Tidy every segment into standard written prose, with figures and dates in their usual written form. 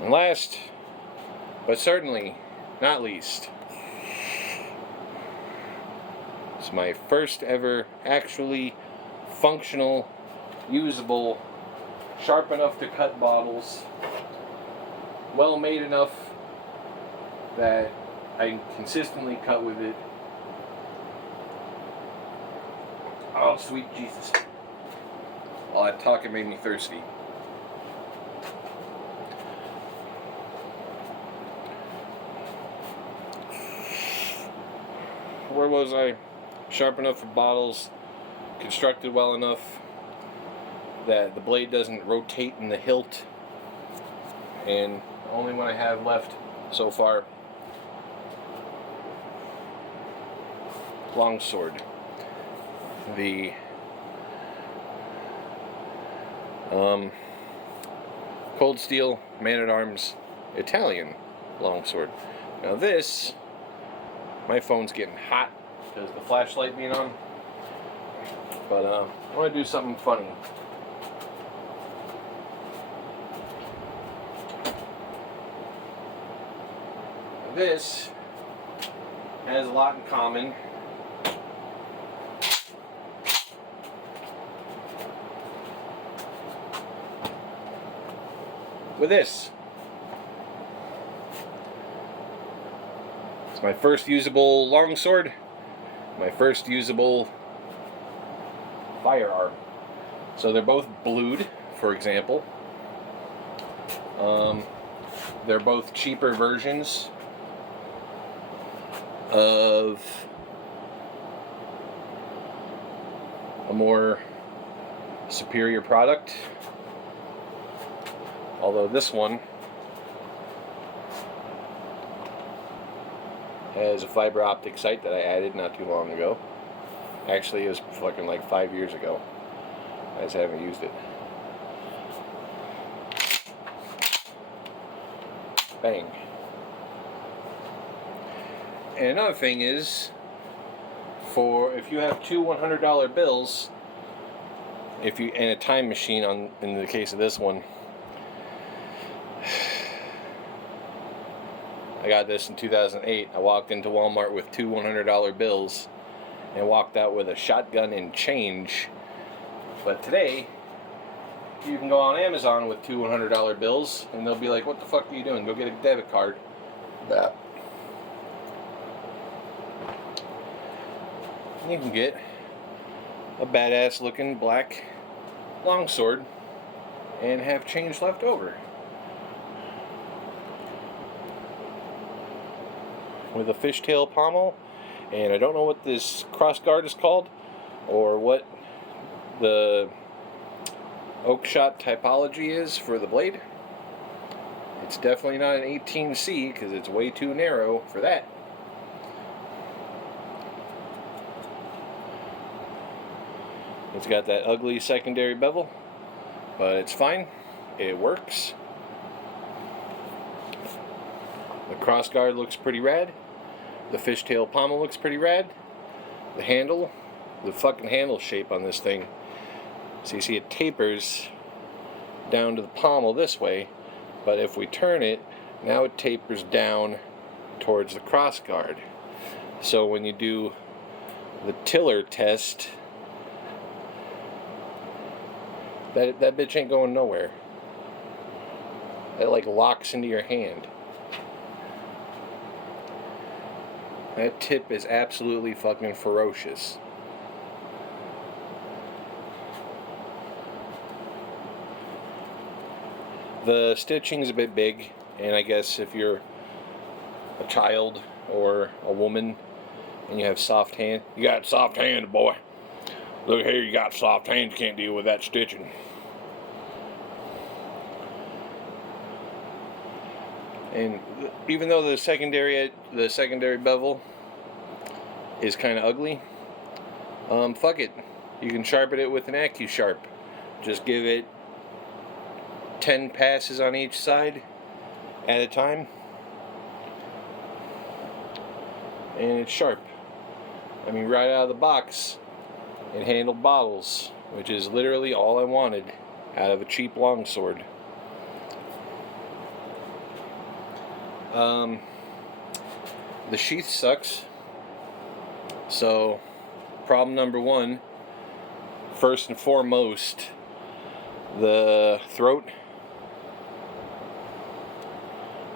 And last, but certainly not least, it's my first ever actually functional, usable, sharp enough to cut bottles, well made enough that I can consistently cut with it. Oh, sweet Jesus. All that talking made me thirsty. Where was I? Sharp enough for bottles, constructed well enough that the blade doesn't rotate in the hilt, and the only one I have left so far, Longsword, the cold steel man-at-arms Italian longsword. Now this, my phone's getting hot because the flashlight being on, but I want to do something funny. This has a lot in common with this. It's my first usable longsword, my first usable firearm. So they're both blued, for example. They're both cheaper versions of a more superior product. Although this one has a fiber optic sight that I added not too long ago. Actually, it was fucking like 5 years ago. I just haven't used it. Bang. And another thing is, if you have two $100 bills, and a time machine in the case of this one, I got this in 2008. I walked into Walmart with two $100 bills and walked out with a shotgun and change. But today, you can go on Amazon with two $100 bills and they'll be like, "What the fuck are you doing? Go get a debit card." That. You can get a badass looking black longsword and have change left over. With a fishtail pommel, and I don't know what this cross guard is called or what the oak shot typology is for the blade. It's definitely not an 18C because it's way too narrow for that. It's got that ugly secondary bevel, but it's fine. It works. The cross guard looks pretty rad. The fishtail pommel looks pretty rad. The handle, the fucking handle shape on this thing. So you see it tapers down to the pommel this way, but if we turn it, now it tapers down towards the cross guard. So when you do the tiller test, that bitch ain't going nowhere. It like locks into your hand. That tip is absolutely fucking ferocious. The stitching's a bit big, and I guess if you're a child or a woman and you have soft hand, you got soft hand, boy. Look here, you got soft hands, you can't deal with that stitching. And even though the secondary bevel is kind of ugly, fuck it. You can sharpen it with an AccuSharp. Just give it 10 passes on each side at a time, and it's sharp. I mean, right out of the box, it handled bottles, which is literally all I wanted out of a cheap longsword. The sheath sucks. So, problem number one, first and foremost, the throat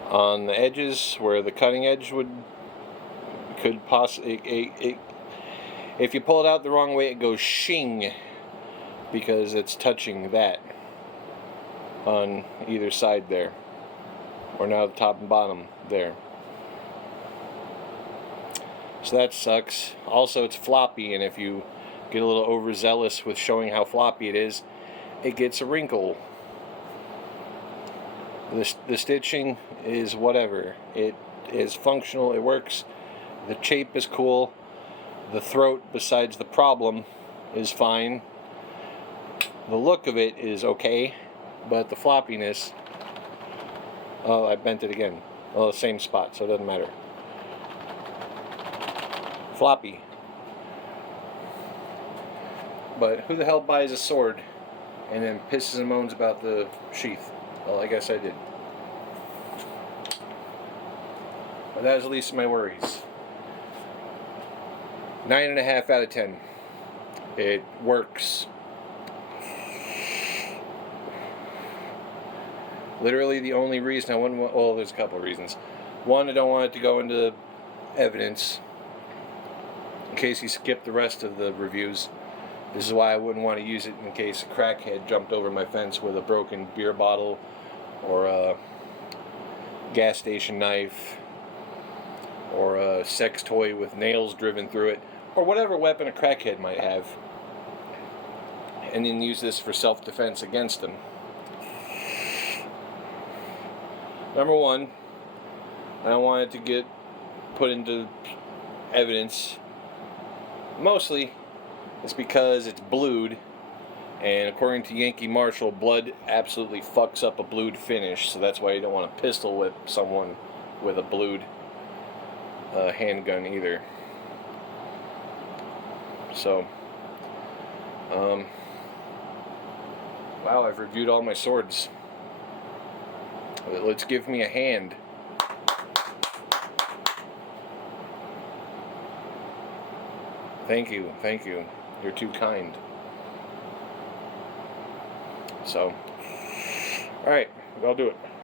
on the edges where the cutting edge could possibly, if you pull it out the wrong way, it goes shing because it's touching that on either side there, or now the top and bottom there. So that sucks. Also, it's floppy, and if you get a little overzealous with showing how floppy it is, it gets a wrinkle. The stitching is whatever. It is functional, it works. The shape is cool. The throat, besides the problem, is fine. The look of it is okay, but the floppiness... Oh, I bent it again. Well, the same spot, so it doesn't matter. Floppy. But who the hell buys a sword and then pisses and moans about the sheath? Well, I guess I did. But that is the least of my worries. 9.5 out of 10. It works. Literally the only reason I wouldn't want... Well, there's a couple of reasons. One, I don't want it to go into evidence in case you skip the rest of the reviews. This is why I wouldn't want to use it in case a crackhead jumped over my fence with a broken beer bottle or a gas station knife or a sex toy with nails driven through it, or whatever weapon a crackhead might have, and then use this for self-defense against them. Number one, I don't want it to get put into evidence. Mostly, it's because it's blued, and according to Yankee Marshall, blood absolutely fucks up a blued finish, so that's why you don't want to pistol whip someone with a blued handgun either. So, wow, I've reviewed all my swords. Let's give me a hand. Thank you, thank you. You're too kind. So, alright, I'll do it.